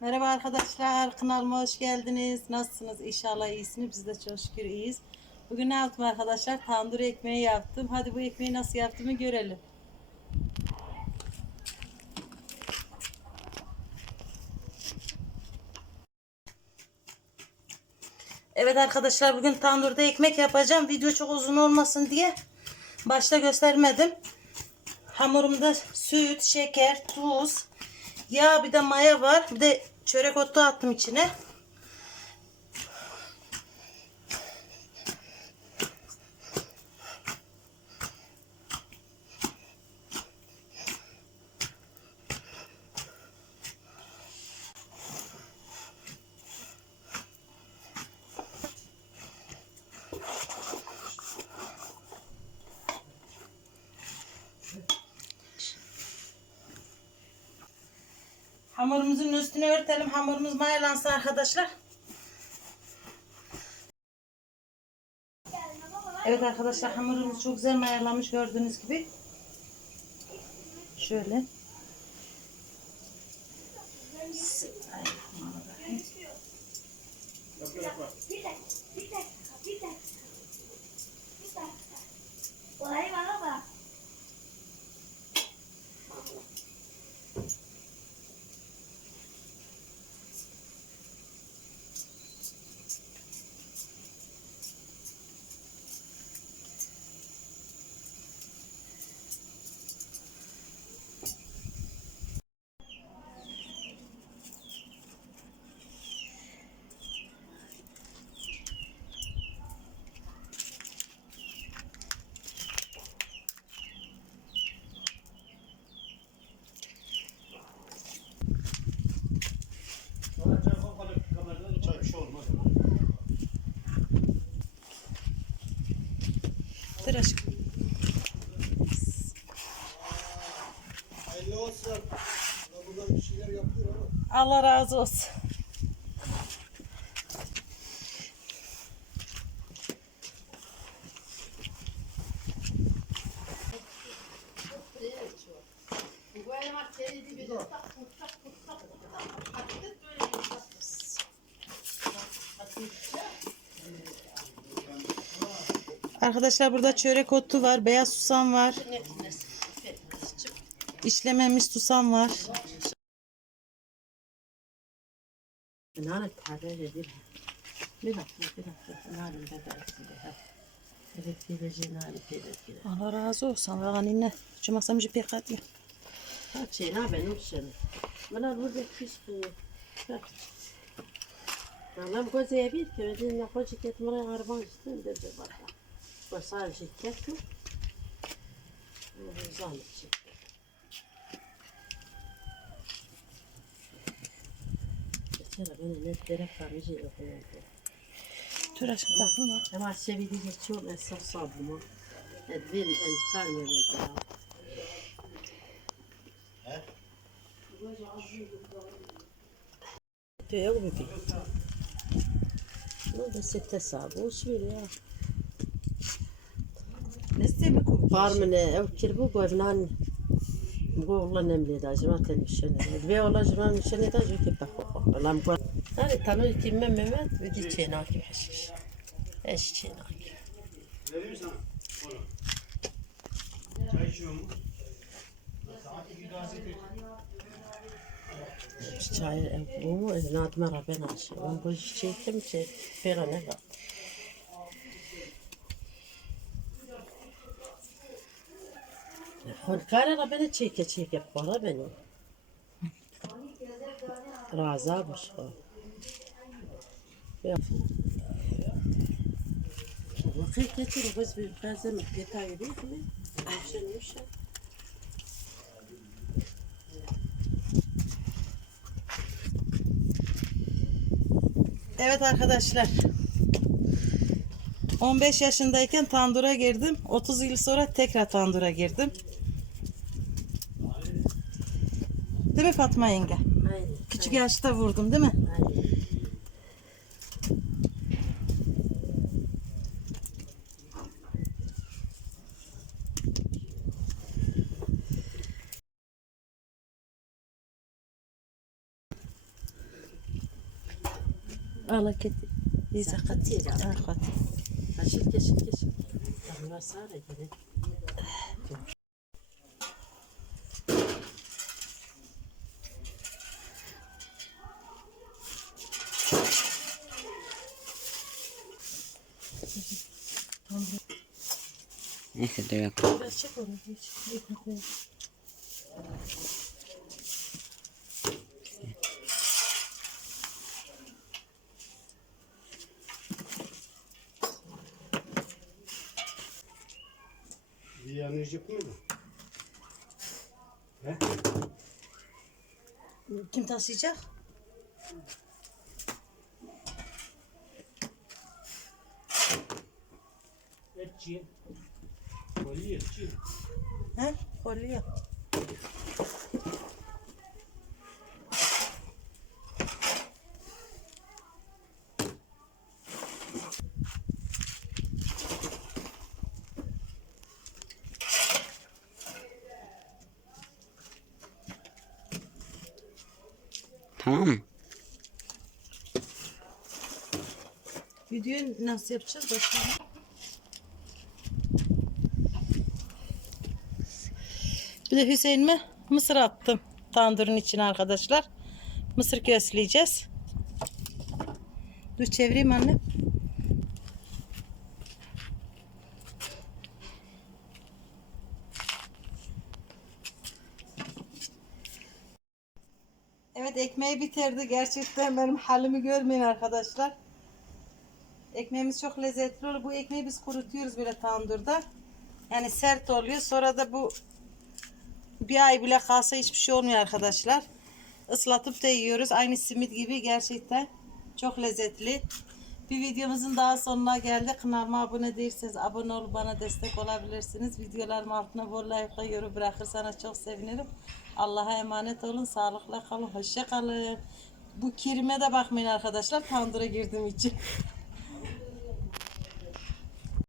Merhaba arkadaşlar, kanalıma hoş geldiniz. Nasılsınız? İnşallah iyisiniz. Biz de çok şükür iyiyiz. Bugün ne yaptım arkadaşlar? Tandır ekmeği yaptım. Hadi bu ekmeği nasıl yaptığımı görelim. Evet arkadaşlar bugün tandırda ekmek yapacağım. Video çok uzun olmasın diye başta göstermedim. Hamurumda süt, şeker, tuz, yağ bir de maya var. Bir de çörek otu attım içine. Hamurumuzun üstüne örtelim. Hamurumuz mayalansın arkadaşlar. Evet arkadaşlar hamurumuz çok güzel mayalanmış gördüğünüz gibi. Şöyle. Bir dakika, bir dakika, bir dakika, bir dakika. Bir dakika. Olay bana bak. Çay bir şey olmaz. Dur aşkım. Hayırlı olsun. Ya Burada bir şeyler yapıyor ama. Allah razı olsun. Arkadaşlar burada çörek otu var, beyaz susam var. İşlememiş susam var. Allah razı olsun. Allah'ın inne. Cuma samcı pek hadi. Ha, şey, ne ben uçsın. Bana burada pis bu. Anam gözeye bir ki, ben ne koca ketmara arban istem dedi bana. Basar şirket mi? Zahmet çekti. Mesela beni netlere karıcı yapıyor. Dur aşkım takma. Ama sevgili geçiyor esas sabımı. Edvin el karmele ya. Diyor bu bir. Ne de sette sabı uçmuyor ya. Nemliydi acaba tenişene. Ve oğlan acaba nişene de acaba ki bak. Lam gwa. Yani tanı kimme Mehmet ve di çena ki eşiş. Eş çena ki. Vereyim mi sana? Çay içiyor mu? Saat 2 gazete. Çay bu mu? Nadma raben aşı. Ben bu işi çektim ki fena ne var. Kara rabene çeke çeke para beni. O. Ya. Vakit geçiyor biz bir kazım detayı değil mi? Müşen müşen. Evet arkadaşlar. 15 yaşındayken tandura girdim. 30 yıl sonra tekrar tandura girdim. Değil mi Fatma yenge? Aynen. Küçük yaşta vurdum değil mi? Aynen. Allah ket. İyice kat. Katiye Ha, kat. Kaşır Neyse dur yok. Biraz çek onu. hiç. Ekmekleri. Bir yanıcık mıydı? He? Kim taşıyacak? Etçi. He? Kolye. Tamam mı? Videoyu nasıl yapacağız bakalım. Bir de Hüseyin'ime mısır attım tandırın içine arkadaşlar. Mısır kösleyeceğiz. Dur çevireyim anne. Evet ekmeği bitirdi. Gerçekten benim halimi görmeyin arkadaşlar. Ekmeğimiz çok lezzetli oluyor. Bu ekmeği biz kurutuyoruz böyle tandırda. Yani sert oluyor. Sonra da bu bir ay bile kalsa hiçbir şey olmuyor arkadaşlar. Islatıp da yiyoruz. Aynı simit gibi gerçekten çok lezzetli. Bir videomuzun daha sonuna geldik. Kanalıma abone değilseniz abone olup bana destek olabilirsiniz. Videolarım altına bol like yorum bırakırsanız çok sevinirim. Allah'a emanet olun. Sağlıkla kalın. Hoşça kalın. Bu kirime de bakmayın arkadaşlar. Tandıra girdiğim için.